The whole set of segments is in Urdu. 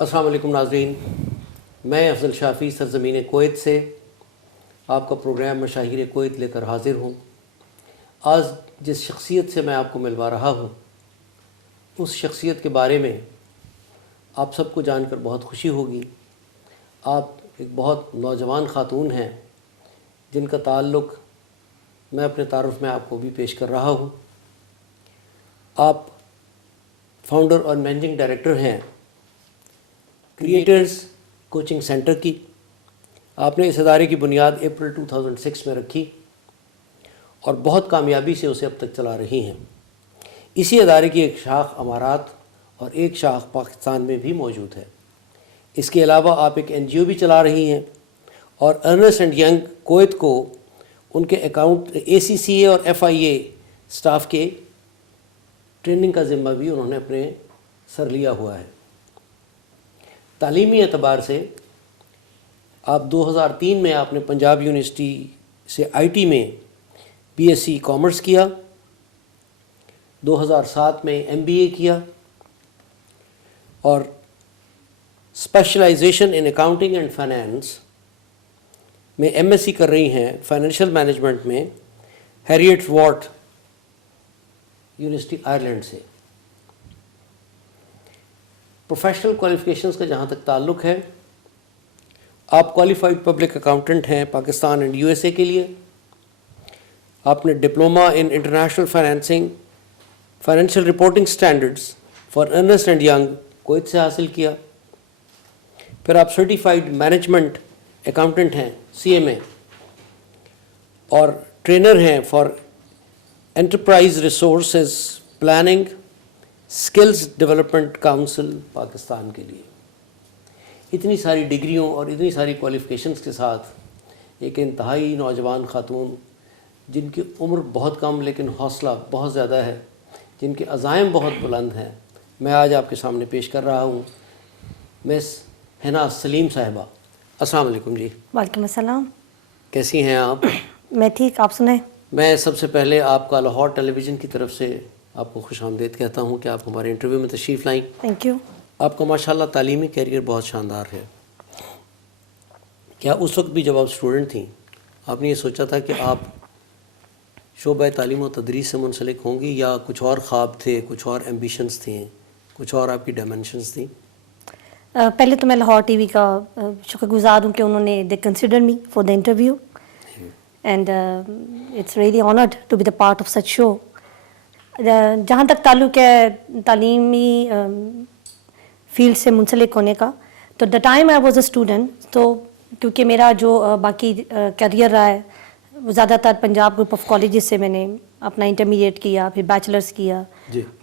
السلام علیکم ناظرین، میں افضل شافی سرزمین کویت سے آپ کا پروگرام مشاہیر کویت لے کر حاضر ہوں۔ آج جس شخصیت سے میں آپ کو ملوا رہا ہوں، اس شخصیت کے بارے میں آپ سب کو جان کر بہت خوشی ہوگی۔ آپ ایک بہت نوجوان خاتون ہیں جن کا تعلق میں اپنے تعارف میں آپ کو بھی پیش کر رہا ہوں۔ آپ فاؤنڈر اور مینیجنگ ڈائریکٹر ہیں کریٹرز کوچنگ سینٹر کی۔ آپ نے اس ادارے کی بنیاد اپریل 2006 میں رکھی اور بہت کامیابی سے اسے اب تک چلا رہی ہیں۔ اسی ادارے کی ایک شاخ امارات اور ایک شاخ پاکستان میں بھی موجود ہے۔ اس کے علاوہ آپ ایک NGO بھی چلا رہی ہیں اور ارنسٹ اینڈ ینگ کویت کو ان کے اکاؤنٹ ACCA اور FIA سٹاف کے ٹریننگ کا ذمہ بھی انہوں نے اپنے سر لیا ہوا ہے۔ تعلیمی اعتبار سے آپ 2003 میں آپ نے پنجاب یونیورسٹی سے IT میں BSc کامرس کیا، 2007 میں MBA کیا اور specialisation in accounting and finance میں MSc کر رہی ہیں فائنینشیل مینجمنٹ میں ہیریٹ وارٹ یونیورسٹی آئرلینڈ سے۔ پروفیشنل کوالیفیکیشنز کا جہاں تک تعلق ہے، آپ کوالیفائڈ پبلک اکاؤنٹنٹ ہیں پاکستان اینڈ USA کے لیے۔ آپ نے diploma in international financial reporting standards for Ernst and Young Kuwait سے حاصل کیا۔ پھر آپ سرٹیفائڈ مینجمنٹ اکاؤنٹنٹ ہیں CMA اور ٹرینر ہیں for enterprise resources planning skills development council Pakistan کے لیے۔ اتنی ساری ڈگریوں اور اتنی ساری کوالیفیکیشنز کے ساتھ ایک انتہائی نوجوان خاتون جن کی عمر بہت کم لیکن حوصلہ بہت زیادہ ہے، جن کے عزائم بہت بلند ہیں، میں آج آپ کے سامنے پیش کر رہا ہوں مس حنا سلیم صاحبہ۔ السلام علیکم جی۔ وعلیکم السلام۔ کیسی ہیں آپ؟ میں ٹھیک، آپ سنیں؟ میں سب سے پہلے آپ کا لاہور ٹیلی ویژن کی طرف سے آپ کو خوش آمدید کہتا ہوں کہ آپ ہمارے انٹرویو میں تشریف لائیں۔ Thank you. آپ کا ماشاءاللہ تعلیمی کیریئر بہت شاندار ہے۔ کیا اس وقت بھی جب آپ اسٹوڈنٹ تھیں آپ نے یہ سوچا تھا کہ آپ شعبہ تعلیم و تدریس سے منسلک ہوں گی، یا کچھ اور خواب تھے، کچھ اور ایمبیشنز تھیں، کچھ اور آپ کی ڈائمینشنز تھیں؟ پہلے تو میں لاہور TV کا شکر گزار ہوں کہ انہوں نے they consider me for the interview and it's really honoured to be the part of such show. جہاں تک تعلق ہے تعلیمی فیلڈ سے منسلک ہونے کا، تو the time I was a student, تو کیونکہ میرا جو باقی کیریئر رہا ہے وہ زیادہ تر پنجاب گروپ آف کالجز سے میں نے اپنا انٹرمیڈیٹ کیا، پھر بیچلرس کیا،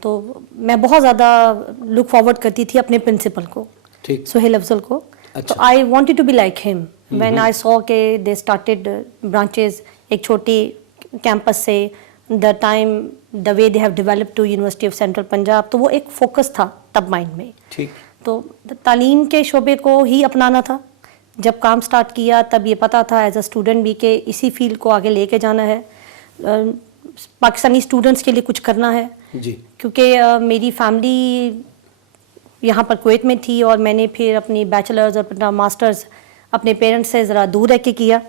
تو میں بہت زیادہ لک فارورڈ کرتی تھی اپنے پرنسپل کو، سہیل افضل کو۔ تو I wanted to be like him when I saw کہ دے اسٹارٹیڈ برانچز ایک چھوٹی کیمپس سے، the time the way they have develop to university of central Punjab, تو وہ ایک فوکس تھا تب مائنڈ میں۔ تو تعلیم کے شعبے کو ہی اپنانا تھا۔ جب کام سٹارٹ کیا تب یہ پتہ تھا ایز اے اسٹوڈنٹ بھی کہ اسی فیلڈ کو آگے لے کے جانا ہے، پاکستانی اسٹوڈنٹس کے لیے کچھ کرنا ہے، کیونکہ میری فیملی یہاں پر کویت میں تھی اور میں نے پھر اپنی بیچلرز اور اپنا ماسٹرز اپنے پیرنٹس سے ذرا دور رہ کے کیا۔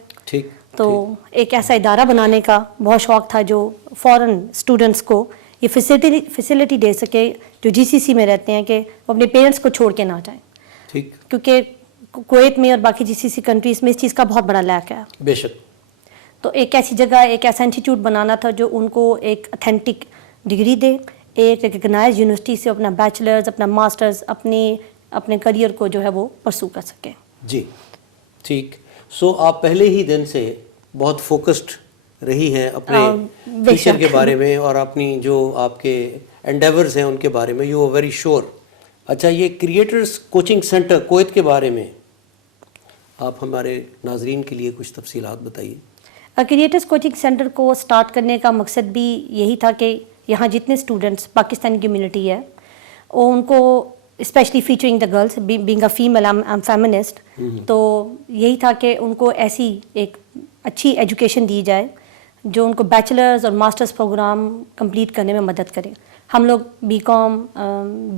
تو ایک ایسا ادارہ بنانے کا بہت شوق تھا جو فورن اسٹوڈنٹس کو یہ فیسلٹی دے سکے جو GCC میں رہتے ہیں، کہ وہ اپنے پیرنٹس کو چھوڑ کے نہ جائیں، کیونکہ کویت میں اور باقی GCC کنٹریز میں اس چیز کا بہت بڑا لیک ہے۔ بے شک۔ تو ایک ایسی جگہ، ایک ایسا انسٹیٹیوٹ بنانا تھا جو ان کو ایک اتھینٹک ڈگری دے، ایک ریکگنائز یونیورسٹی سے اپنا بیچلرز، اپنا ماسٹرز، اپنے کریئر کو جو ہے وہ پرسو کر سکیں۔ جی ٹھیک۔ سو آپ پہلے ہی دن سے بہت فوکسڈ رہی ہیں اپنے فیوچر کے بارے میں اور اپنی جو آپ کے انڈیورز ہیں ان کے بارے میں، یو آر ویری شیور۔ اچھا، یہ کریٹرز کوچنگ سینٹر کویت کے بارے میں آپ ہمارے ناظرین کے لیے کچھ تفصیلات بتائیے۔ کریٹرز کوچنگ سینٹر کو سٹارٹ کرنے کا مقصد بھی یہی تھا کہ یہاں جتنے اسٹوڈنٹس پاکستانی کمیونٹی ہے وہ ان کو specially featuring the girls, being a female I am feminist, تو یہی تھا کہ ان کو ایسی ایک اچھی ایجوکیشن دی جائے جو ان کو بیچلرز اور ماسٹرز پروگرام کمپلیٹ کرنے میں مدد کرے۔ ہم لوگ BCom،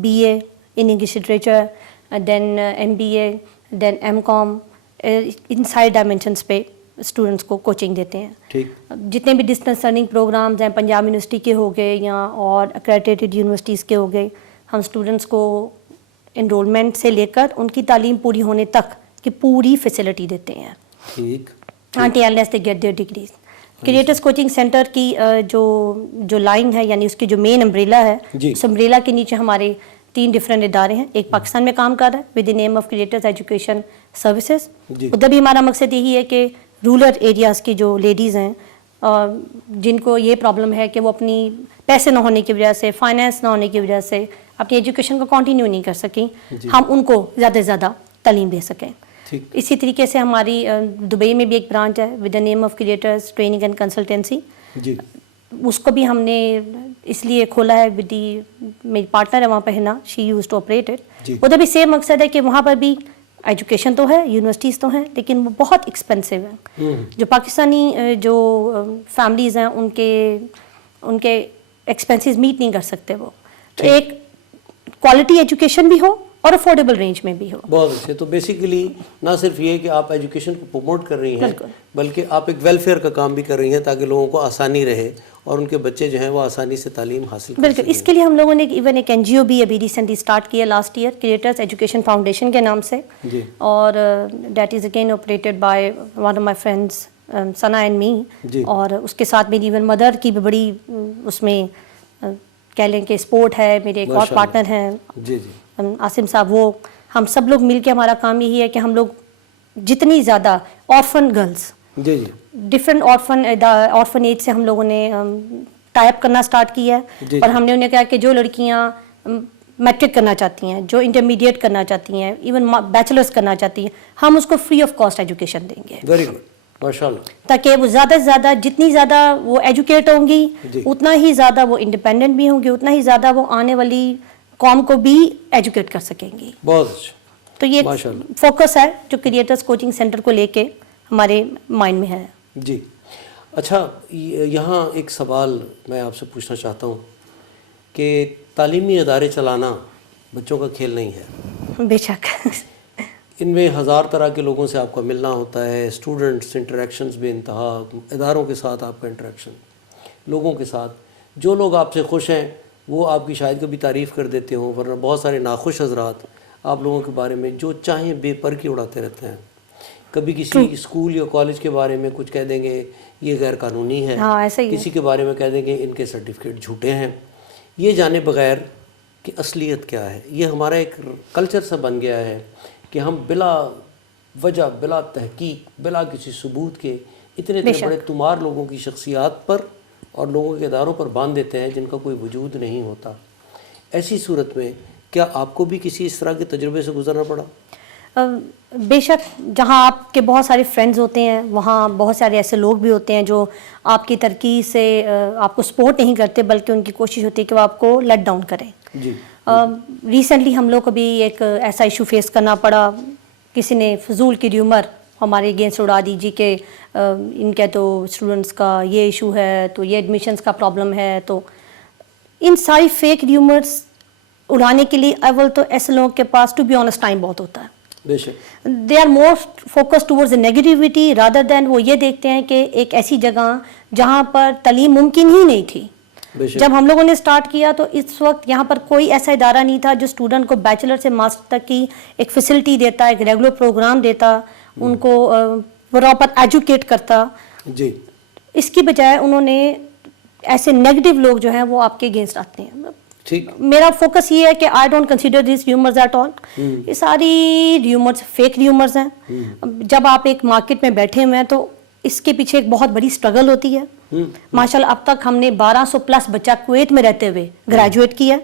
BA in English literature, then MBA, then M.Com, ان سارے ڈائمینشنس پہ اسٹوڈنٹس کو کوچنگ دیتے ہیں. ٹھیک. جتنے بھی ڈسٹینس لرننگ پروگرامز ہیں پنجاب یونیورسٹی کے ہو گئے یا اور اکریڈیٹڈ یونیورسٹیز کے ہو گئے, ہم اسٹوڈنٹس کو انرولمنٹ سے لے کر ان کی تعلیم پوری ہونے تک کی پوری فیسلٹی دیتے ہیں. ٹھیک. unless they get their degrees. Creators coaching centre کی جو لائن ہے یعنی اس کی جو مین امبریلا ہے, اس امبریلا کے نیچے ہمارے 3 ڈفرینٹ ادارے ہیں. ایک پاکستان میں کام کر رہا ہے with the name of creators education services. ادھر بھی ہمارا مقصد یہی ہے کہ رورل ایریاز کی جو لیڈیز ہیں جن کو یہ پرابلم ہے کہ وہ اپنی پیسے نہ ہونے کی وجہ سے, فائنینس نہ ہونے کی وجہ سے اپنی ایجوکیشن کو کنٹینیو نہیں کر سکیں, ہم ان کو زیادہ سے زیادہ تعلیم دے سکیں. اسی طریقے سے ہماری دبئی میں بھی ایک برانچ ہے with the name of Creators training and consultancy. اس کو بھی ہم نے اس لیے کھولا ہے ود دی, میری پارٹنر ہے وہاں پہ ہنا, شی یوز ٹو آپریٹ اٹ. ادھر بھی سیم مقصد ہے کہ وہاں پر بھی ایجوکیشن تو ہے, یونیورسٹیز تو ہیں, لیکن وہ بہت ایکسپینسو ہیں. جو پاکستانی جو فیملیز ہیں ان کے ایکسپینسز میٹ نہیں کر سکتے وہ. تو ایک کوالٹی ایجوکیشن بھی ہو اور افورڈیبل رینج میں بھی ہو. بہت اچھے. تو بیسیکلی نہ صرف یہ کہ آپ ایجوکیشن کو پروموٹ کر رہی ہیں بلکہ آپ ایک ویلفیئر کا کام بھی کر رہی ہیں تاکہ لوگوں کو آسانی رہے اور ان کے بچے جو ہیں وہ آسانی سے تعلیم حاصل کر سکیں. بالکل. اس کے لیے ہم لوگوں نے ایون ایک NGO بھی ابھی ریسنٹلی اسٹارٹ کیا last year, creators education foundation کے نام سے, اور that is again operated by one of my friends Sana and me. اور اس کے ساتھ میری ایون مدر کی بھی بڑی اس میں کہہ لیں کہ اسپورٹ ہے. میرے ایک اور پارٹنر ہیں عاصم صاحب, وہ ہم سب لوگ مل کے ہمارا کام یہی ہے کہ ہم لوگ جتنی زیادہ orphan girls different orphan age سے ہم لوگوں نے ٹائی اپ کرنا اسٹارٹ کیا ہے. اور ہم نے انہیں کہا کہ جو لڑکیاں میٹرک کرنا چاہتی ہیں, جو انٹرمیڈیٹ کرنا چاہتی ہیں, ایون بیچلرس کرنا چاہتی ہیں, ہم اس کو فری آف کاسٹ ایجوکیشن دیں گے. ویری گڈ, ماشاء اللہ. تاکہ وہ زیادہ سے زیادہ جتنی زیادہ وہ ایجوکیٹ ہوں گی اتنا ہی زیادہ وہ انڈیپینڈنٹ بھی ہوں گی, اتنا ہی زیادہ وہ آنے والی قوم کو بھی ایجوکیٹ کر سکیں گی. بہت اچھا. تو یہ فوکس ہے جو کریٹرز کوچنگ سینٹر کو لے کے ہمارے مائنڈ میں ہے. جی اچھا, یہاں ایک سوال میں آپ سے پوچھنا چاہتا ہوں کہ تعلیمی ادارے چلانا بچوں کا کھیل نہیں ہے. بے شک. ان میں 1000 طرح کے لوگوں سے آپ کا ملنا ہوتا ہے, اسٹوڈنٹس انٹریکشنز بے انتہا, اداروں کے ساتھ آپ کا انٹریکشن, لوگوں کے ساتھ. جو لوگ آپ سے خوش ہیں وہ آپ کی شاید کبھی تعریف کر دیتے ہوں, ورنہ بہت سارے ناخوش حضرات آپ لوگوں کے بارے میں جو چاہیں بے پر کی اڑاتے رہتے ہیں. کبھی کسی اسکول یا کالج کے بارے میں کچھ کہہ دیں گے یہ غیر قانونی ہے, کسی کے بارے میں کہہ دیں گے ان کے سرٹیفکیٹ جھوٹے ہیں, یہ جانے بغیر کہ اصلیت کیا ہے. یہ ہمارا ایک کلچر سا بن گیا ہے کہ ہم بلا وجہ, بلا تحقیق, بلا کسی ثبوت کے اتنے بڑے تمار لوگوں کی شخصیات پر اور لوگوں کے اداروں پر باندھ دیتے ہیں جن کا کوئی وجود نہیں ہوتا. ایسی صورت میں کیا آپ کو بھی کسی اس طرح کے تجربے سے گزرنا پڑا؟ بے شک. جہاں آپ کے بہت سارے فرینڈز ہوتے ہیں وہاں بہت سارے ایسے لوگ بھی ہوتے ہیں جو آپ کی ترقی سے آپ کو سپورٹ نہیں کرتے بلکہ ان کی کوشش ہوتی ہے کہ وہ آپ کو لیٹ ڈاؤن کریں. ریسنٹلی ہم لوگ کو بھی ایک ایسا ایشو فیس کرنا پڑا, کسی نے فضول کی ریومر ہمارے اگینسٹ اڑا دی جی کہ ان کے تو اسٹوڈنٹس کا یہ ایشو ہے, تو یہ ایڈمیشنس کا پرابلم ہے. تو ان ساری فیک ریومرس اڑانے کے لیے اول تو ایسے لوگوں کے پاس ٹو بی آنسٹ ٹائم بہت ہوتا ہے. They are more focus towards a negativity rather than وہ یہ دیکھتے ہیں کہ ایک ایسی جگہ جہاں پر تعلیم ممکن ہی نہیں تھی. جب ہم لوگوں نے اسٹارٹ کیا تو اس وقت یہاں پر کوئی ایسا ادارہ نہیں تھا جو اسٹوڈنٹ کو بیچلر سے ماسٹر تک کی ایک فیسلٹی دیتا, ایک ریگولر پروگرام دیتا, ان کو پراپر ایجوکیٹ کرتا. جی اس کی بجائے انہوں نے ایسے نیگیٹو لوگ جو ہیں وہ آپ کے اگینسٹ آتے ہیں. میرا فوکس یہ ہے کہ I don't consider these rumours at all. یہ ساری ریومرز فیک ریومرز ہیں. جب آپ ایک مارکیٹ میں بیٹھے ہوئے ہیں تو اس کے پیچھے ایک بہت بڑی اسٹرگل ہوتی ہے. ماشاءاللہ اب تک ہم نے 1200 پلس بچہ کویت میں رہتے ہوئے گریجویٹ کیا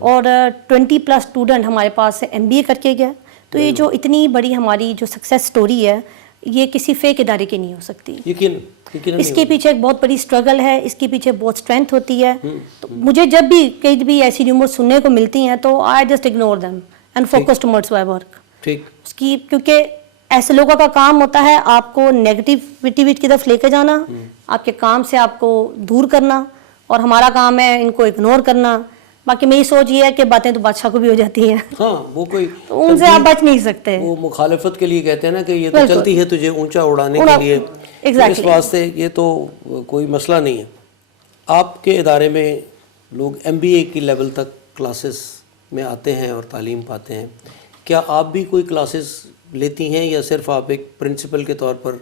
اور 20 پلس اسٹوڈنٹ ہمارے پاس سے MBA کر کے گیا. تو یہ جو اتنی بڑی ہماری جو سکسیس سٹوری ہے یہ کسی فیک ادارے کی نہیں ہو سکتی. اس کے پیچھے ایک بہت بڑی اسٹرگل ہے, اس کے پیچھے بہت اسٹرینتھ ہوتی ہے. تو مجھے جب بھی کئی بھی ایسی ریومر سننے کو ملتی ہیں تو I just ignore them and focus towards my work. اس کی کیونکہ ایسے لوگوں کا کام ہوتا ہے آپ کو نیگیٹیوٹی کی طرف لے کے جانا, آپ کے کام سے آپ کو دور کرنا, اور ہمارا کام ہے ان کو اگنور کرنا. باقی میری سوچ یہ ہے کہ باتیں تو بادشاہ کو بھی ہو جاتی ہیں. ہاں وہ کوئی ان سے آپ بچ نہیں سکتے. وہ مخالفت کے لیے کہتے ہیں نا کہ یہ تو چلتی ہے تجھے اونچا اڑانے کے لیے, اس واسطے یہ تو کوئی مسئلہ نہیں ہے. آپ کے ادارے میں لوگ MBA کی لیول تک کلاسز میں آتے ہیں اور تعلیم پاتے ہیں. کیا آپ بھی کوئی کلاسز لیتی ہیں یا صرف آپ ایک پرنسپل کے طور پر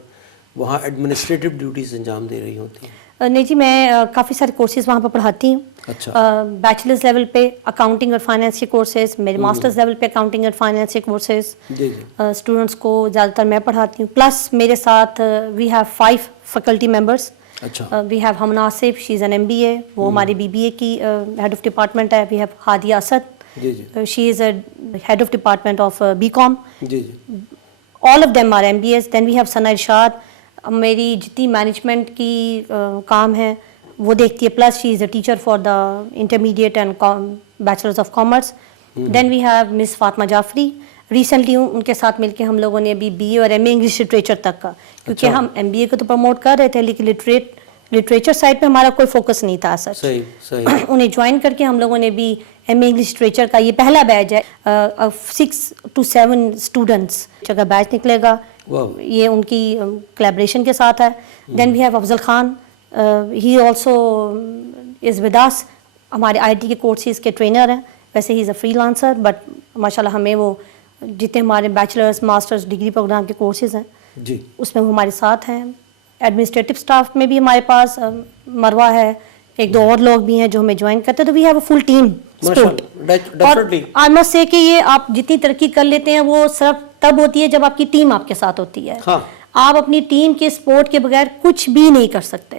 وہاں ایڈمنسٹریٹو ڈیوٹیز انجام دے رہی ہوتی ہیں؟ نہیں جی, میں کافی سارے کورسز وہاں پہ پڑھاتی ہوں. اچھا. بیچلرز لیول پہ اکاؤنٹنگ اور فائنینس کے کورسز, میرے ماسٹرز لیول پہ اکاؤنٹنگ اور فائنینس کے کورسز اسٹوڈنٹس کو زیادہ تر میں پڑھاتی ہوں. پلس میرے ساتھ we have 5 faculty members. We have ہم ناصف, شی از این MBA, وہ ہماری BBA کی ہیڈ آف ڈپارٹمنٹ ہے. We have Hadia Asad, she is a head of department of BCom. All of them are MBAs. Then we have Sana Irshad, میری جتنی مینجمنٹ کی کام ہے وہ دیکھتی ہے. Plus she is a teacher for the intermediate and bachelors of commerce. Then we have miss Fatima Jafri. Recently ان کے ساتھ مل کے ہم لوگوں نے ابھی BA اور MA انگلش لٹریچر تک کا, کیونکہ ہم MBA کو تو پروموٹ کر رہے تھے لیکن لٹریچر سائڈ پہ ہمارا کوئی فوکس نہیں تھا سر. انہیں جوائن کر کے ہم لوگوں نے بھی MA انگلش لٹریچر کا یہ پہلا بیچ ہے, 6 to 7 اسٹوڈنٹس کا بیچ نکلے گا. یہ ان کی کولیبریشن کے ساتھ ہے. Then we have Afzal Khan, he also is with us, ہمارے IT کے کورسز کے ٹرینر ہیں. ویسے he is a freelancer, but ماشاء اللہ ہمیں وہ جتنے ہمارے بیچلرس ماسٹرس ڈگری پروگرام کے کورسز ہیں اس میں وہ ہمارے ساتھ ہیں. ایڈمنسٹریٹو اسٹاف میں بھی ہمارے پاس مروہ ہے, 1-2 اور لوگ بھی ہیں جو ہمیں جوائن کرتے ہیں. تو وی ہیو اے فل ٹیم. اور آئی مسٹ سے کہ یہ آپ جتنی ترقی کر لیتے ہیں وہ صرف تب ہوتی ہے جب آپ کی ٹیم آپ کے ساتھ ہوتی ہے. آپ اپنی ٹیم کے سپورٹ کے بغیر کچھ بھی نہیں کر سکتے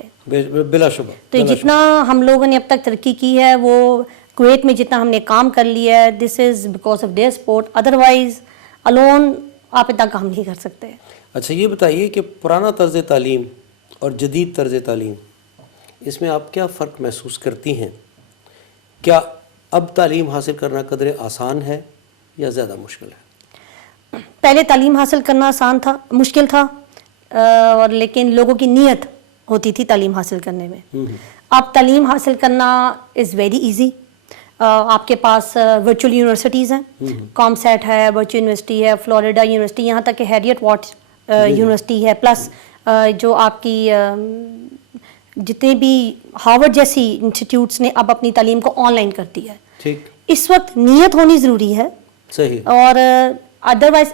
بلا شبہ. تو جتنا ہم لوگوں نے اب تک ترقی کی ہے, وہ کویت میں جتنا ہم نے کام کر لیا ہے, this is because of their support. Otherwise alone آپ اتنا کام نہیں کر سکتے. اچھا یہ بتائیے کہ پرانا طرز تعلیم اور جدید طرز تعلیم, اس میں آپ کیا فرق محسوس کرتی ہیں؟ کیا اب تعلیم حاصل کرنا قدرے آسان ہے یا زیادہ مشکل ہے؟ پہلے تعلیم حاصل کرنا آسان تھا, مشکل تھا, اور لیکن لوگوں کی نیت ہوتی تھی تعلیم حاصل کرنے میں. اب تعلیم حاصل کرنا از ویری ایزی. آپ کے پاس ورچوئل یونیورسٹیز ہیں, کامسیٹ ہے, ورچوئل یونیورسٹی ہے, فلوریڈا یونیورسٹی, یہاں تک کہ ہیریٹ واٹس یونیورسٹی ہے. پلس جو آپ کی جتنے بھی ہارورڈ جیسی انسٹیٹیوٹس نے اب اپنی تعلیم کو آن لائن کر دی ہے. اس وقت نیت ہونی ضروری ہے. اور ادروائز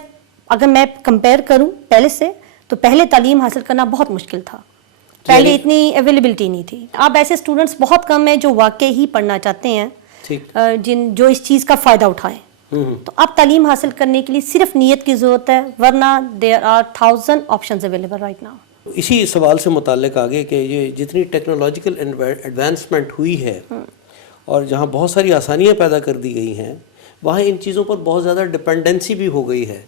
اگر میں کمپیئر کروں پہلے سے, تو پہلے تعلیم حاصل کرنا بہت مشکل تھا. پہلے اتنی اویلیبلٹی نہیں تھی. اب ایسے اسٹوڈنٹس بہت کم ہیں جو واقعی ہی پڑھنا چاہتے ہیں, جو اس چیز کا فائدہ اٹھائیں. تو اب تعلیم حاصل کرنے کے لیے صرف نیت کی ضرورت ہے, ورنہ there are 1000 options available right now. اسی سوال سے متعلق آگے کہ یہ جتنی ٹیکنالوجیکل ایڈوانسمنٹ ہوئی ہے اور جہاں بہت ساری آسانیاں پیدا کر دی گئی ہیں, وہاں ان چیزوں پر بہت زیادہ ڈپینڈنسی بھی ہو گئی ہے.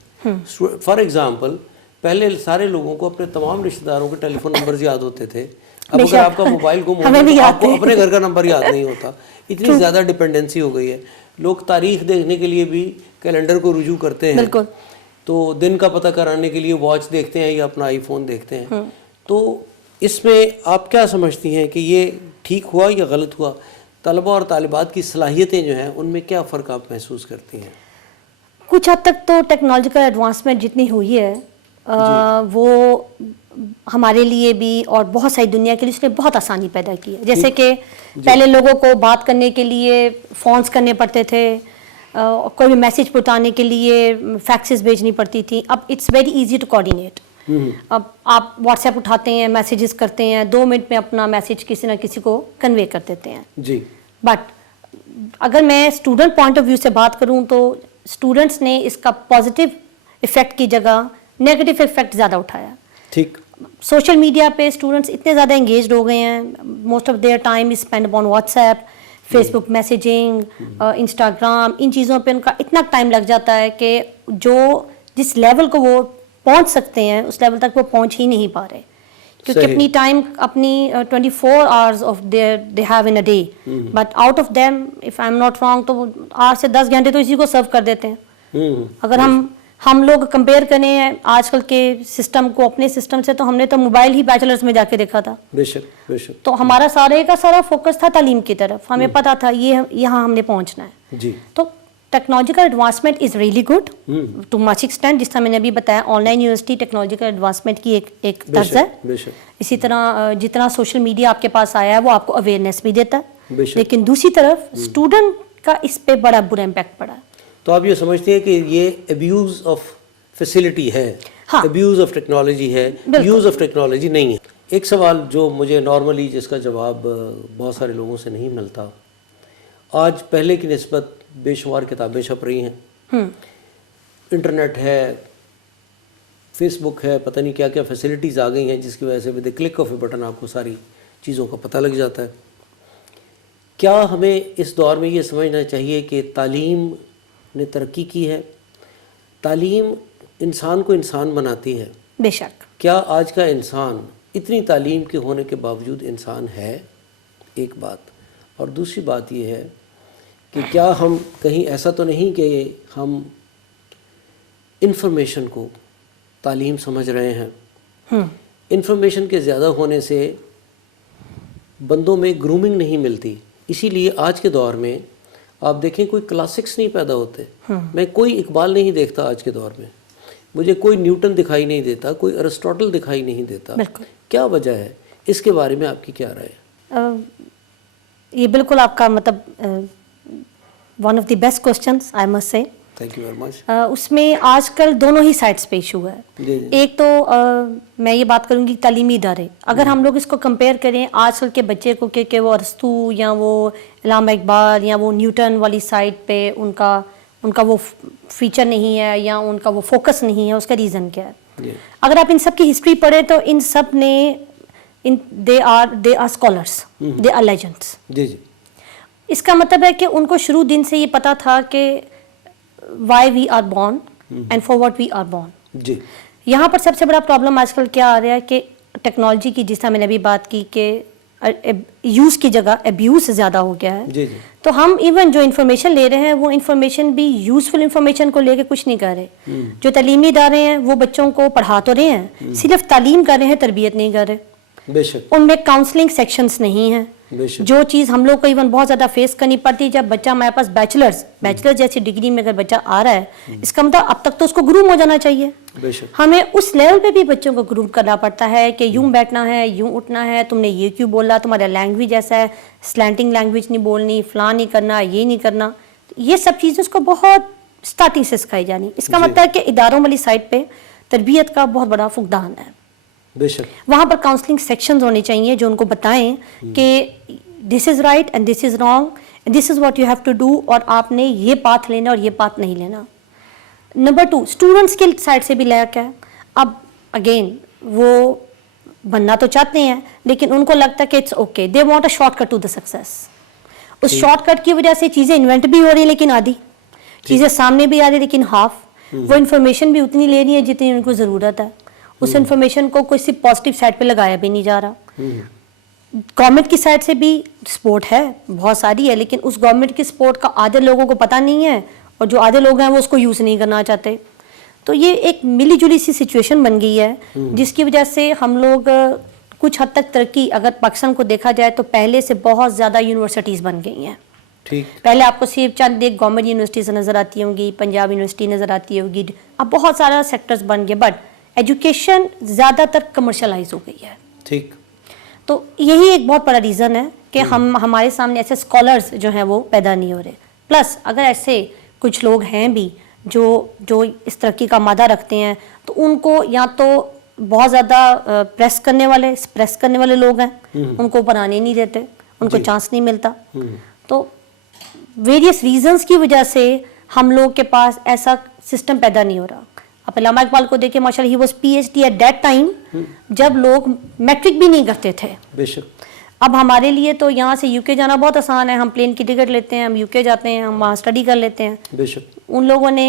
فار ایگزامپل پہلے سارے لوگوں کو اپنے تمام رشتہ داروں کے ٹیلی فون نمبرز یاد ہوتے تھے. اب اگر آپ کا موبائل گم ہو تو آپ کو اپنے گھر کا نمبر یاد نہیں ہوتا. اتنی زیادہ ڈپینڈنسی ہو گئی ہے. لوگ تاریخ دیکھنے کے لیے بھی کیلنڈر کو رجوع کرتے ہیں, تو دن کا پتہ کرانے کے لیے واچ دیکھتے ہیں یا اپنا آئی فون دیکھتے ہیں. تو اس میں آپ کیا سمجھتی ہیں کہ یہ ٹھیک ہوا یا غلط ہوا؟ طلبہ اور طالبات کی صلاحیتیں جو ہیں ان میں کیا فرق آپ محسوس کرتی ہیں؟ کچھ حد تک تو ٹیکنالوجیکل ایڈوانسمنٹ جتنی ہوئی ہے وہ ہمارے لیے بھی اور بہت ساری دنیا کے لیے اس نے بہت آسانی پیدا کی ہے. جیسے کہ پہلے لوگوں کو بات کرنے کے لیے فونز کرنے پڑتے تھے, کوئی بھی میسیج پہنچانے کے لیے فیکسز بھیجنی پڑتی تھی. اب it's very easy to coordinate. اب آپ واٹس ایپ اٹھاتے ہیں, میسیجز کرتے ہیں, 2 منٹ میں اپنا میسیج کسی نہ کسی کو کنوے کر دیتے ہیں. بٹ اگر میں اسٹوڈنٹ پوائنٹ آف ویو سے بات کروں تو اسٹوڈنٹس نے اس کا پازیٹیو افیکٹ کی جگہ نیگیٹو افیکٹ زیادہ اٹھایا. سوشل میڈیا پہ اسٹوڈنٹس اتنے زیادہ انگیجڈ ہو گئے ہیں. Most of their time is spend upon WhatsApp, Facebook messaging, Instagram. ان چیزوں پہ ان کا اتنا ٹائم لگ جاتا ہے کہ جو جس لیول کو وہ پہنچ سکتے ہیں اس لیول تک وہ پہنچ ہی نہیں پا رہے, کیونکہ اپنی ٹائم اپنی 24 hours of they have in a day, but out of them if I am not wrong تو 8 سے 10 گھنٹے تو اسی کو سرو کر دیتے ہیں. اگر ہم ہم لوگ کمپیئر کریں آج کل کے سسٹم کو اپنے سسٹم سے, تو ہم نے تو موبائل ہی بیچلرز میں جا کے دیکھا تھا. بے شک بے شک. تو ہمارا سارے کا سارا فوکس تھا تعلیم کی طرف, ہمیں پتا تھا یہ یہاں ہم نے پہنچنا ہے. جی. تو technological advancement is really good too much extent. جس طرح میں نے ابھی بتایا on line university technological advancement کی ایک طرز ہے. اسی طرح جتنا سوشل میڈیا آپ کے پاس آیا ہے وہ آپ کو اویئرنیس بھی دیتا ہے, لیکن دوسری طرف اسٹوڈنٹ کا اس پہ بڑا برا امپیکٹ پڑا. تو آپ یہ سمجھتے ہیں کہ یہ ابیوز آف فیسلٹی ہے, ابیوز آف ٹیکنالوجی ہے, یوز آف ٹیکنالوجی نہیں ہے. ایک سوال جو مجھے نارملی جس کا جواب بہت سارے لوگوں سے نہیں ملتا, آج پہلے کی نسبت بے شمار کتابیں چھپ رہی ہیں, انٹرنیٹ ہے, فیس بک ہے, پتہ نہیں کیا کیا فیسلٹیز آ گئی ہیں جس کی وجہ سے with a click of a button آپ کو ساری چیزوں کا پتہ لگ جاتا ہے. کیا ہمیں اس دور میں یہ سمجھنا چاہیے کہ تعلیم نے ترقی کی ہے؟ تعلیم انسان کو انسان بناتی ہے. بے شک. کیا آج کا انسان اتنی تعلیم کے ہونے کے باوجود انسان ہے؟ ایک بات. اور دوسری بات یہ ہے کہ کیا ہم کہیں ایسا تو نہیں کہ ہم انفارمیشن کو تعلیم سمجھ رہے ہیں؟ انفارمیشن کے زیادہ ہونے سے بندوں میں گرومنگ نہیں ملتی. اسی لیے آج کے دور میں آپ دیکھیں کوئی کلاسکس نہیں پیدا ہوتے. میں کوئی اقبال نہیں دیکھتا آج کے دور میں, مجھے کوئی نیوٹن دکھائی نہیں دیتا, کوئی ارسطاٹل دکھائی نہیں دیتا. کیا وجہ ہے؟ اس کے بارے میں آپ کی کیا رائے ہے؟ یہ بالکل آپ کا مطلب one of the best questions I must say. Thank you very much. اس میں آج کل دونوں ہی سائڈس پہ ایشو ہے. ایک تو میں یہ بات کروں گی تعلیمی ادارے, اگر ہم لوگ اس کو کمپیئر کریں آج کل کے بچے کو کہ وہ ارسطو یا وہ علامہ اقبال یا وہ نیوٹن والی سائڈ پہ ان کا وہ فیچر نہیں ہے یا ان کا وہ فوکس نہیں ہے, اس کا ریزن کیا ہے؟ اگر آپ ان سب کی ہسٹری پڑھیں تو ان سب نے they are scholars, they are legends. جی جی. اس کا مطلب ہے کہ ان کو شروع دن سے یہ پتا تھا کہ why we are born and for what we are born. جی. یہاں پر سب سے بڑا پرابلم آج کل کیا آ رہا ہے کہ ٹیکنالوجی کی, جس طرح میں نے ابھی بات کی کہ یوز کی جگہ ابیوز زیادہ ہو گیا ہے. جی جی. تو ہم ایون جو انفارمیشن لے رہے ہیں وہ انفارمیشن بھی یوزفل انفارمیشن کو لے کے کچھ نہیں کر رہے. جو تعلیمی ادارے ہیں وہ بچوں کو پڑھا تو رہے ہیں, صرف تعلیم کر رہے ہیں, تربیت نہیں کر رہے. بے شک. ان میں کاؤنسلنگ سیکشنز نہیں ہیں. جو چیز ہم لوگ کو ایون بہت زیادہ فیس کرنی پڑتی ہے جب بچہ ہمارے پاس بیچلر جیسی ڈگری میں اگر بچہ آ رہا ہے, اس کا مطلب اب تک تو اس کو گروم ہو جانا چاہیے. ہمیں اس لیول پہ بھی بچوں کو گروم کرنا پڑتا ہے کہ یوں بیٹھنا ہے, یوں اٹھنا ہے, تم نے یہ کیوں بولا, تمہارا لینگویج ایسا ہے, سلینٹنگ لینگویج نہیں بولنی, فلاں نہیں کرنا, یہ نہیں کرنا. یہ سب چیزیں اس کو بہت اسٹارٹنگ سے سکھائی جانی. اس کا مطلب ہے کہ اداروں والی سائڈ پہ تربیت کا بہت بڑا فقدان ہے. وہاں پر کاؤنسلنگ سیکشنز ہونے چاہیے جو ان کو بتائیں کہ this is right and this is wrong and this is what you have to do, اور آپ نے یہ پاتھ لینا اور یہ پاتھ نہیں لینا. نمبر 2, اسٹوڈنٹس کے سائڈ سے بھی لیک ہے. اب اگین وہ بننا تو چاہتے ہیں لیکن ان کو لگتا ہے کہ it's okay, they want a shortcut to the success. اس شارٹ کٹ کی وجہ سے چیزیں انوینٹ بھی ہو رہی ہیں لیکن آدھی چیزیں سامنے بھی آ رہی لیکن ہاف. وہ انفارمیشن بھی اتنی لے رہی ہے جتنی ان کو ضرورت ہے. اس انفارمیشن کو کوئی صرف پازیٹیو سائڈ پہ لگایا بھی نہیں جا رہا. گورنمنٹ کی سائڈ سے بھی سپورٹ ہے, بہت ساری ہے, لیکن اس گورنمنٹ کی سپورٹ کا آدھے لوگوں کو پتہ نہیں ہے اور جو آدھے لوگ ہیں وہ اس کو یوز نہیں کرنا چاہتے. تو یہ ایک ملی جلی سی سچویشن بن گئی ہے جس کی وجہ سے ہم لوگ کچھ حد تک ترقی, اگر پاکستان کو دیکھا جائے تو پہلے سے بہت زیادہ یونیورسٹیز بن گئی ہیں. پہلے آپ کو صرف چند ایک گورنمنٹ یونیورسٹیز نظر آتی ہوں گی, پنجاب یونیورسٹی نظر آتی ہوگی, اب بہت سارا سیکٹرز بن گئے, بٹ ایجوکیشن زیادہ تر کمرشلائز ہو گئی ہے. ٹھیک. تو یہی ایک بہت بڑا ریزن ہے کہ ہمارے سامنے ایسے اسکالرز جو ہیں وہ پیدا نہیں ہو رہے. پلس اگر ایسے کچھ لوگ ہیں بھی جو اس ترقی کا مادہ رکھتے ہیں تو ان کو یا تو بہت زیادہ پریس کرنے والے لوگ ہیں, ان کو بنانے نہیں دیتے, ان کو چانس نہیں ملتا. تو ویریس ریزنز کی وجہ سے ہم لوگ کے پاس ایسا سسٹم پیدا نہیں ہو رہا. آپ علامہ اقبال کو دیکھیں, ماشاء اللہ he was P H D at that time جب لوگ میٹرک بھی نہیں کرتے تھے. بے شک. اب ہمارے لیے تو یہاں سے یو کے جانا بہت آسان ہے, ہم پلین کی ٹکٹ لیتے ہیں, ہم یو کے جاتے ہیں, ہم وہاں اسٹڈی کر لیتے ہیں. بے شک. ان لوگوں نے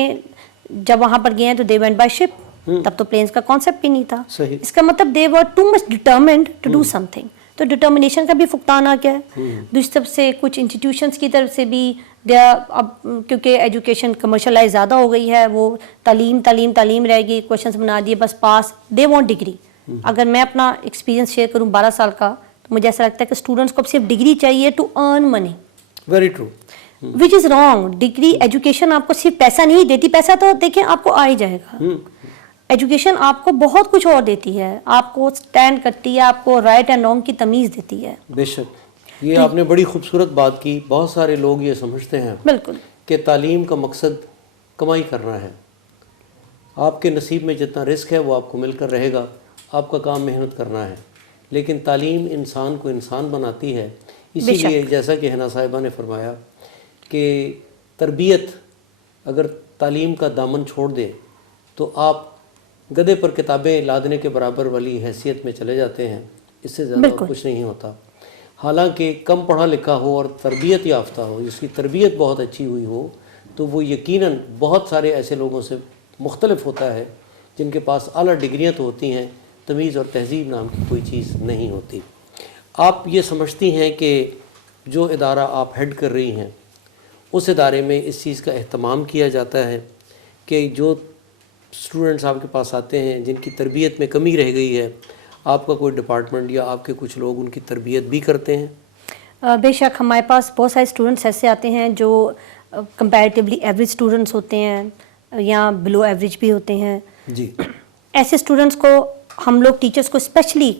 جب وہاں پر گئے ہیں تو دے وینٹ بائی شپ, تب تو پلینز کا کانسیپٹ بھی نہیں تھا. اس کا مطلب they were too much determined to do something. تو ڈٹرمنیشن کا بھی فقدان آ گیا ہے. دوسری طرف سے کچھ انسٹیٹیوشنس کی طرف سے بھی اب کیونکہ ایجوکیشن کمرشلائز زیادہ ہو گئی ہے, وہ تعلیم رہ گئی, کوشچنس بنا دیے بس پاس, دے وانٹ ڈگری. اگر میں اپنا ایکسپیرینس شیئر کروں 12 سال کا, تو مجھے ایسا لگتا ہے کہ اسٹوڈنٹس کو اب صرف ڈگری چاہیے to earn money. Very true. Which is wrong. Degree education آپ کو صرف پیسہ نہیں دیتی, پیسہ تو دیکھیں آپ کو آ ہی جائے گا. ایجوکیشن آپ کو بہت کچھ اور دیتی ہے, آپ کو اسٹینڈ کرتی ہے, آپ کو رائٹ اینڈ رانگ کی تمیز دیتی ہے. بے شک, یہ آپ نے بڑی خوبصورت بات کی. بہت سارے لوگ یہ سمجھتے ہیں بالکل کہ تعلیم کا مقصد کمائی کرنا ہے. آپ کے نصیب میں جتنا رزق ہے وہ آپ کو مل کر رہے گا, آپ کا کام محنت کرنا ہے. لیکن تعلیم انسان کو انسان بناتی ہے. اسی لیے جیسا کہ حنا صاحبہ نے فرمایا کہ تربیت اگر تعلیم کا دامن چھوڑ دے تو آپ گدھے پر کتابیں لادنے کے برابر والی حیثیت میں چلے جاتے ہیں, اس سے زیادہ کچھ نہیں ہوتا. حالانکہ کم پڑھا لکھا ہو اور تربیت یافتہ ہو, جس کی تربیت بہت اچھی ہوئی ہو, تو وہ یقیناً بہت سارے ایسے لوگوں سے مختلف ہوتا ہے جن کے پاس اعلیٰ ڈگریاں تو ہوتی ہیں, تمیز اور تہذیب نام کی کوئی چیز نہیں ہوتی. آپ یہ سمجھتی ہیں کہ جو ادارہ آپ ہیڈ کر رہی ہیں اس ادارے میں اس چیز کا اہتمام کیا جاتا ہے کہ جو اسٹوڈنٹس آپ کے پاس آتے ہیں جن کی تربیت میں کمی رہ گئی ہے, آپ کا کوئی ڈپارٹمنٹ یا آپ کے کچھ لوگ ان کی تربیت بھی کرتے ہیں؟ بے شک ہمارے پاس بہت سارے اسٹوڈنٹس ایسے آتے ہیں جو کمپیریٹیولی ایوریج اسٹوڈنٹس ہوتے ہیں یا بلو ایوریج بھی ہوتے ہیں. جی. ایسے اسٹوڈنٹس کو ہم لوگ ٹیچرس کو اسپیشلی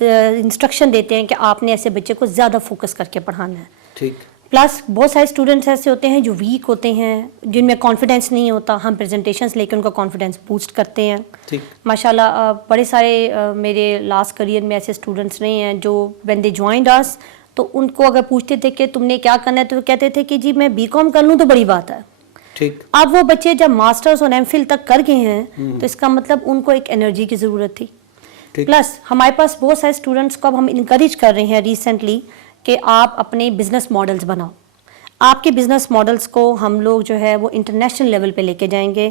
انسٹرکشن دیتے ہیں کہ آپ نے ایسے بچے کو زیادہ فوکس کر کے پڑھانا ہے. ٹھیک. پلس بہت سارے اسٹوڈنٹس ایسے ہوتے ہیں جو ویک ہوتے ہیں, جن میں کانفیڈینس نہیں ہوتا, ہم پریزنٹیشنس لے کے ان کا کانفیڈینس بوسٹ کرتے ہیں. ماشاء اللہ بڑے سارے میرے لاسٹ کریئر میں ایسے اسٹوڈنٹس رہے ہیں جو وین دے جوائنڈ اس, تو ان کو اگر پوچھتے تھے کہ تم نے کیا کرنا ہے تو وہ کہتے تھے کہ جی میں BCom کر لوں تو بڑی بات ہے. ٹھیک. اب وہ بچے جب ماسٹرز اور MPhil تک کر گئے ہیں تو اس کا مطلب ان کو ایک انرجی کی ضرورت تھی. پلس ہمارے پاس بہت سارے اسٹوڈنٹس کو اب ہم انکریج کر رہے ہیں ریسنٹلی کہ آپ اپنے بزنس ماڈلز بناؤ. آپ کے بزنس ماڈلز کو ہم لوگ جو ہے وہ انٹرنیشنل لیول پہ لے کے جائیں گے.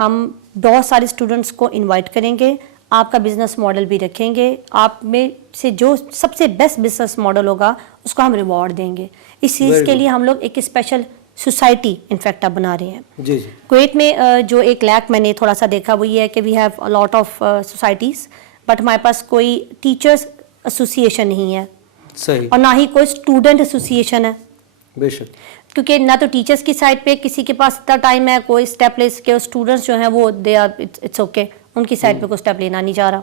ہم بہت سارے اسٹوڈنٹس کو انوائٹ کریں گے, آپ کا بزنس ماڈل بھی رکھیں گے, آپ میں سے جو سب سے بیسٹ بزنس ماڈل ہوگا اس کو ہم ریوارڈ دیں گے. اس چیز کے لیے ہم لوگ ایک اسپیشل سوسائٹی انفیکٹ اب بنا رہے ہیں. کویت میں جو 1 لاکھ میں نے تھوڑا سا دیکھا وہ یہ ہے کہ we have a lot of societies, but ہمارے پاس کوئی ٹیچرس ایسوسیشن نہیں ہے. صحیح. اور نہ ہی کوئی اسٹوڈنٹ ایسوسیشن ہے. بے شک. کیونکہ نہ تو ٹیچرس کی سائڈ پہ کسی کے پاس اتنا ٹائم ہے کوئی اسٹیپ لے سکے, اور اسٹوڈنٹس جو ہیں وہ دے آر اٹس اوکے, ان کی سائڈ پہ کوئی اسٹیپ لینا نہیں چاہ رہا.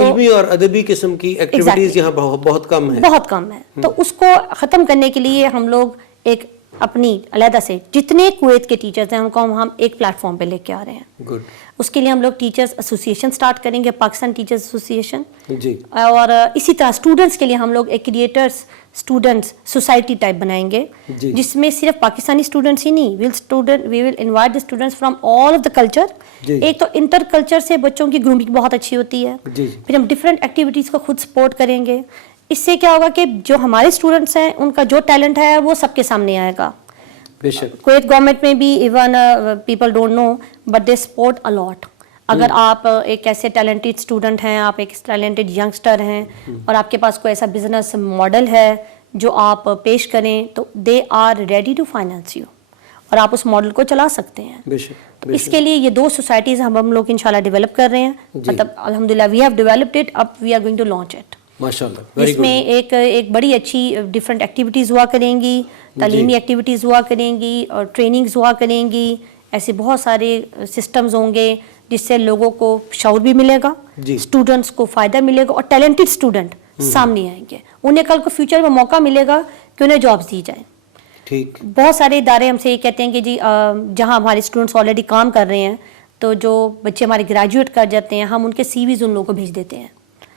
علمی اور ادبی قسم کی ایکٹیویٹیز یہاں بہت کم ہیں. بہت کم ہے. تو اس کو ختم کرنے کے لیے ہم لوگ ایک اپنی علیحدہ سے جتنے کویت کے ٹیچرز ہیں ان کو ہم ایک پلیٹ فارم پہ لے کے آ رہے ہیں. گڈ. اس کے لیے ہم لوگ ٹیچرز ایسوسیشن سٹارٹ کریں گے, پاکستان ٹیچرز ایسوسیشن. جی. اور اسی طرح اسٹوڈنٹس کے لیے ہم لوگ ایک کریٹرس اسٹوڈنٹس سوسائٹی ٹائپ بنائیں گے, جس میں صرف پاکستانی اسٹوڈنٹس ہی نہیں, we will invite the students from all of the culture. ایک تو انٹر کلچر سے بچوں کی گرومنگ بہت اچھی ہوتی ہے. پھر ہم ڈفرینٹ ایکٹیویٹیز کو خود سپورٹ کریں گے. اس سے کیا ہوگا کہ جو ہمارے اسٹوڈنٹس ہیں ان کا جو ٹیلنٹ ہے وہ سب کے سامنے آئے گا. کویت گورنمنٹ میں بھی even people don't know but they support a lot. اگر آپ ایک ایسے ٹیلنٹڈ اسٹوڈنٹ ہیں, آپ ایک ٹیلنٹڈ ینگسٹر ہیں اور آپ کے پاس کوئی ایسا بزنس ماڈل ہے جو آپ پیش کریں, تو they are ready to finance you, اور آپ اس ماڈل کو چلا سکتے ہیں. اس کے لیے یہ 2 سوسائٹیز ہم لوگ انشاءاللہ ڈیولپ کر رہے ہیں. مطلب الحمدللہ وی ہیو ڈیولپڈ اٹ, اب we are going to launch it. اس میں ایک بڑی اچھی ڈفرینٹ ایکٹیویٹیز ہوا کریں گی, تعلیمی ایکٹیویٹیز ہوا کریں گی, اور ٹریننگز ہوا کریں گی. ایسے بہت سارے سسٹمز ہوں گے جس سے لوگوں کو شعور بھی ملے گا, اسٹوڈنٹس کو فائدہ ملے گا, اور ٹیلنٹڈ اسٹوڈنٹ سامنے آئیں گے. انہیں کل کو فیوچر میں موقع ملے گا کہ انہیں جابس دی جائیں. ٹھیک. بہت سارے ادارے ہم سے یہ کہتے ہیں کہ جی جہاں ہمارے اسٹوڈنٹس آلریڈی کام کر رہے ہیں, تو جو بچے ہمارے گریجویٹ کر جاتے ہیں ہم ان کے CVs ان لوگوں کو بھیج دیتے ہیں.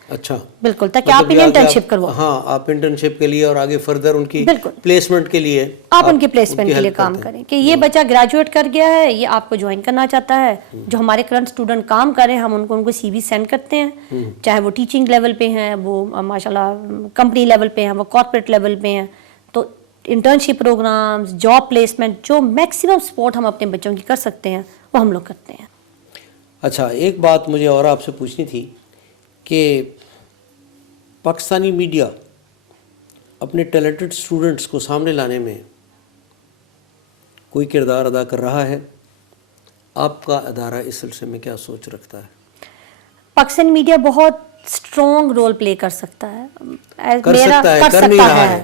اچھا. بالکل, تاکہ آپ انٹرنشپ کروا. ہاں, آپ انٹرنشپ کے لیے اور آگے فردر ان کی پلیسمنٹ کے لیے آپ ان کی پلیسمنٹ کے لیے کام کریں کہ یہ بچہ گریجویٹ کر گیا ہے, یہ آپ کو جوائن کرنا چاہتا ہے. جو ہمارے کرنٹ اسٹوڈنٹ کام کر رہے ہیں ہم ان کو CV سینڈ کرتے ہیں, چاہے وہ ٹیچنگ لیول پہ ہیں, وہ ماشاءاللہ کمپنی لیول پہ ہیں, وہ کارپوریٹ لیول پہ ہیں. تو انٹرنشپ پروگرامز, جاب پلیسمنٹ, جو میکسیمم سپورٹ ہم اپنے بچوں کی کر سکتے ہیں وہ ہم لوگ کرتے ہیں. اچھا, ایک بات مجھے اور آپ سے پوچھنی تھی کہ پاکستانی میڈیا اپنے ٹیلنٹڈ اسٹوڈنٹس کو سامنے لانے میں کوئی کردار ادا کر رہا ہے؟ آپ کا ادارہ اس سلسلے میں کیا سوچ رکھتا ہے؟ پاکستانی میڈیا بہت اسٹرانگ رول پلے کر سکتا ہے.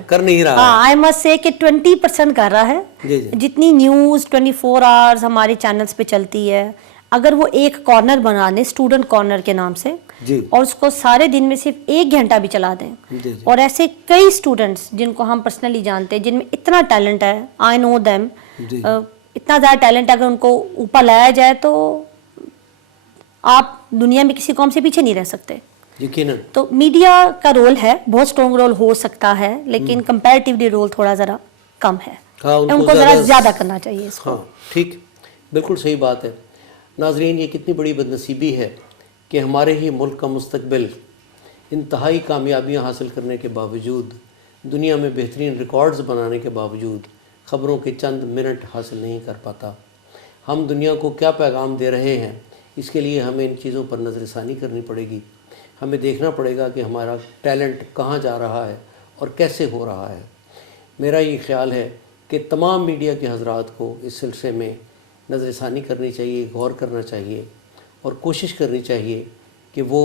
کر نہیں رہا ہاں, آئی مسٹ سے کہ 20% کر رہا ہے. جتنی نیوز 24 آورز ہمارے چینلز پہ چلتی ہے, اگر وہ ایک کارنر بنا دیں اسٹوڈنٹ کارنر کے نام سے, اور اس کو سارے دن میں صرف 1 گھنٹہ بھی چلا دیں, اور ایسے کئی اسٹوڈنٹس جن کو ہم پرسنلی جانتے ہیں جن میں اتنا ٹیلنٹ ہے, آئی نو دیم, اتنا زیادہ ٹیلنٹ ہے, اگر ان کو اوپر لایا جائے تو آپ دنیا میں کسی قوم سے پیچھے نہیں رہ سکتے. تو میڈیا کا رول ہے, بہت اسٹرانگ رول ہو سکتا ہے, لیکن کمپیریٹیولی رول تھوڑا ذرا کم ہے. ان کو ذرا زیادہ کرنا چاہیے اس کو. ٹھیک, بالکل صحیح بات ہے. ناظرین, یہ کتنی بڑی بد نصیبی ہے کہ ہمارے ہی ملک کا مستقبل انتہائی کامیابیاں حاصل کرنے کے باوجود, دنیا میں بہترین ریکارڈز بنانے کے باوجود خبروں کے چند منٹ حاصل نہیں کر پاتا. ہم دنیا کو کیا پیغام دے رہے ہیں, اس کے لیے ہمیں ان چیزوں پر نظر ثانی کرنی پڑے گی. ہمیں دیکھنا پڑے گا کہ ہمارا ٹیلنٹ کہاں جا رہا ہے اور کیسے ہو رہا ہے. میرا یہ خیال ہے کہ تمام میڈیا کے حضرات کو اس سلسلے میں نظر ثانی کرنی چاہیے, غور کرنا چاہیے, اور کوشش کرنی چاہیے کہ وہ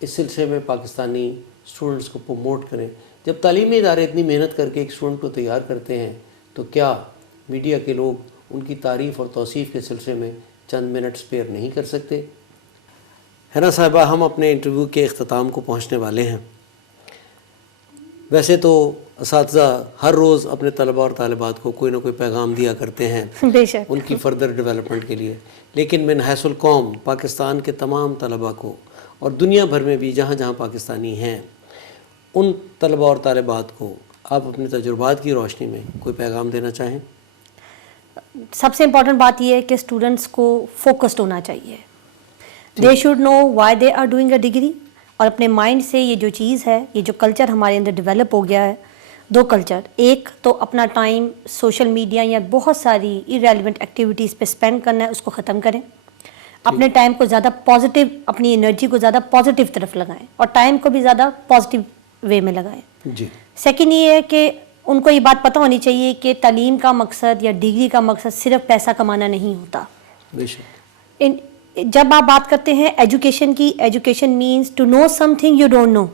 اس سلسلے میں پاکستانی اسٹوڈنٹس کو پروموٹ کریں. جب تعلیمی ادارے اتنی محنت کر کے ایک اسٹوڈنٹ کو تیار کرتے ہیں, تو کیا میڈیا کے لوگ ان کی تعریف اور توصیف کے سلسلے میں چند منٹ اسپیئر نہیں کر سکتے؟ حنا صاحبہ, ہم اپنے انٹرویو کے اختتام کو پہنچنے والے ہیں. ویسے تو اساتذہ ہر روز اپنے طلباء اور طالبات کو کوئی نہ کوئی پیغام دیا کرتے ہیں ان کی فردر ڈیولپمنٹ کے لیے, لیکن من حیث القوم پاکستان کے تمام طلباء کو, اور دنیا بھر میں بھی جہاں جہاں پاکستانی ہیں, ان طلباء اور طالبات کو آپ اپنے تجربات کی روشنی میں کوئی پیغام دینا چاہیں؟ سب سے امپورٹنٹ بات یہ ہے کہ اسٹوڈنٹس کو فوکسڈ ہونا چاہیے. They should know why they are doing a degree, اور اپنے مائنڈ سے یہ جو چیز ہے, یہ جو کلچر ہمارے اندر ڈیولپ ہو گیا ہے, 2 کلچر, ایک تو اپنا ٹائم سوشل میڈیا یا بہت ساری ارریلیونٹ ایکٹیویٹیز پہ اسپینڈ کرنا ہے, اس کو ختم کریں. اپنے ٹائم کو زیادہ پازیٹیو, اپنی انرجی کو زیادہ پازیٹیو طرف لگائیں, اور ٹائم کو بھی زیادہ پازیٹیو وے میں لگائیں. سیکنڈ یہ ہے کہ ان کو یہ بات پتہ ہونی چاہیے کہ تعلیم کا مقصد یا ڈگری کا مقصد صرف پیسہ کمانا نہیں ہوتا. جب آپ بات کرتے ہیں ایجوکیشن کی, education means to know something you don't know.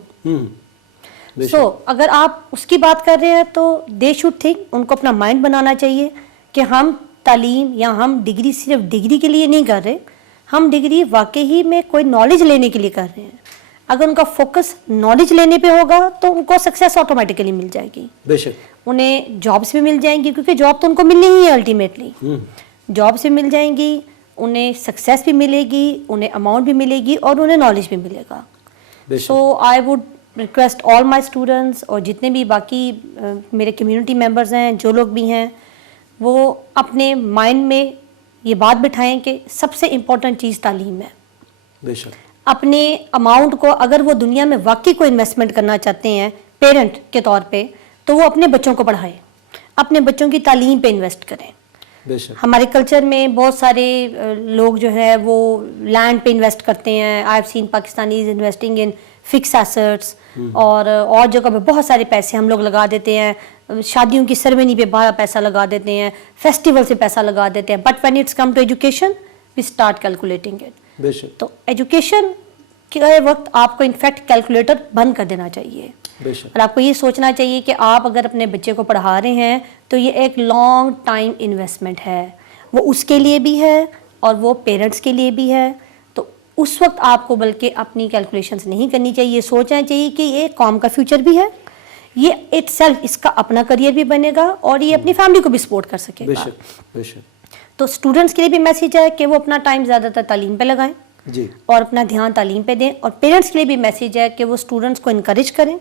So اگر آپ اس کی بات کر رہے ہیں تو دے شوڈ تھنک, ان کو اپنا مائنڈ بنانا چاہیے کہ ہم تعلیم یا ہم ڈگری صرف ڈگری کے لیے نہیں کر رہے, ہم ڈگری واقعی میں کوئی نالج لینے کے لیے کر رہے ہیں. اگر ان کا فوکس نالج لینے پہ ہوگا تو ان کو سکسیس آٹومیٹیکلی مل جائے گی. بے شک انہیں جابس بھی مل جائیں گی, کیونکہ جاب تو ان کو ملنی ہی ہے الٹیمیٹلی. جابس بھی مل جائیں گی, انہیں سکسیس بھی ملے گی, انہیں اماؤنٹ بھی ملے گی, اور انہیں نالج بھی ملے گا. So I would request all my students, اور جتنے بھی باقی میرے کمیونٹی ممبرز ہیں, جو لوگ بھی ہیں, وہ اپنے مائنڈ میں یہ بات بٹھائیں کہ سب سے امپورٹنٹ چیز تعلیم ہے. بے شک اپنے اماؤنٹ کو اگر وہ دنیا میں واقعی کوئی انویسٹمنٹ کرنا چاہتے ہیں پیرنٹ کے طور پہ, تو وہ اپنے بچوں کو پڑھائیں, اپنے بچوں کی تعلیم پہ انویسٹ کریں. ہمارے کلچر میں بہت سارے لوگ جو ہے وہ لینڈ پہ انویسٹ کرتے ہیں. I have seen Pakistanis investing in fix assets, اور جگہ پہ بہت سارے پیسے ہم لوگ لگا دیتے ہیں. شادیوں کی سرمنی پہ بڑا پیسہ لگا دیتے ہیں, فیسٹیول سے پیسہ لگا دیتے ہیں, but when it's come to education we start calculating it. تو ایجوکیشن کے وقت آپ کو انفیکٹ کیلکولیٹر بند کر دینا چاہیے, اور آپ کو یہ سوچنا چاہیے کہ آپ اگر اپنے بچے کو پڑھا رہے ہیں تو یہ ایک لانگ ٹائم انویسٹمنٹ ہے, وہ اس کے لیے بھی ہے اور وہ پیرنٹس کے لیے بھی ہے. تو اس وقت آپ کو بلکہ اپنی کیلکولیشنز نہیں کرنی چاہیے, سوچنا چاہیے کہ یہ قوم کا فیوچر بھی ہے, یہ اٹ سیلف اس کا اپنا کریئر بھی بنے گا, اور یہ اپنی فیملی کو بھی سپورٹ کر سکے گا. تو اسٹوڈنٹس کے لیے بھی میسیج ہے کہ وہ اپنا ٹائم زیادہ تر تعلیم پہ لگائیں, اور اپنا دھیان تعلیم پہ دیں. اور پیرنٹس کے لیے بھی میسیج ہے کہ وہ اسٹوڈنٹس کو انکریج کریں,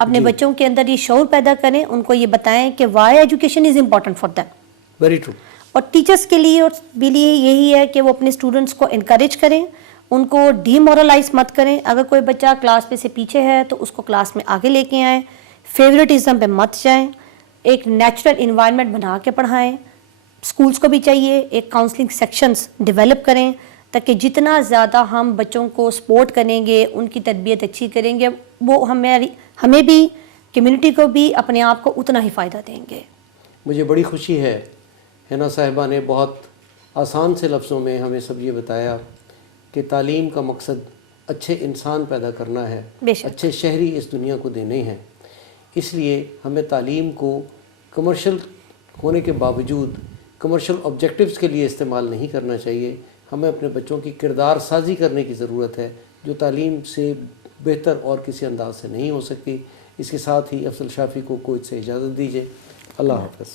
اپنے بچوں کے اندر یہ شعور پیدا کریں, ان کو یہ بتائیں کہ why education is important for them. Very true. اور ٹیچرس کے لیے اور بھی لیے یہی ہے کہ وہ اپنے اسٹوڈنٹس کو انکریج کریں, ان کو ڈی مورلائز مت کریں. اگر کوئی بچہ کلاس پہ سے پیچھے ہے تو اس کو کلاس میں آگے لے کے آئیں, فیوریٹزم پہ مت جائیں, ایک نیچرل انوائرمنٹ بنا کے پڑھائیں. اسکولس کو بھی چاہیے ایک کاؤنسلنگ سیکشنز ڈیولپ کریں, تاکہ جتنا زیادہ ہم بچوں کو سپورٹ کریں گے, ان کی تربیت اچھی کریں گے, وہ ہمیں بھی کمیونٹی کو بھی اپنے آپ کو اتنا ہی فائدہ دیں گے. مجھے بڑی خوشی ہے حنا صاحبہ نے بہت آسان سے لفظوں میں ہمیں سب یہ بتایا کہ تعلیم کا مقصد اچھے انسان پیدا کرنا ہے, بے شک. اچھے شہری اس دنیا کو دینے ہیں. اس لیے ہمیں تعلیم کو کمرشل ہونے کے باوجود کمرشل آبجیکٹیوز کے لیے استعمال نہیں کرنا چاہیے. ہمیں اپنے بچوں کی کردار سازی کرنے کی ضرورت ہے, جو تعلیم سے بہتر اور کسی انداز سے نہیں ہو سکتی. اس کے ساتھ ہی افضل شافی کو کوئی سے اجازت دیجیے. اللہ حافظ.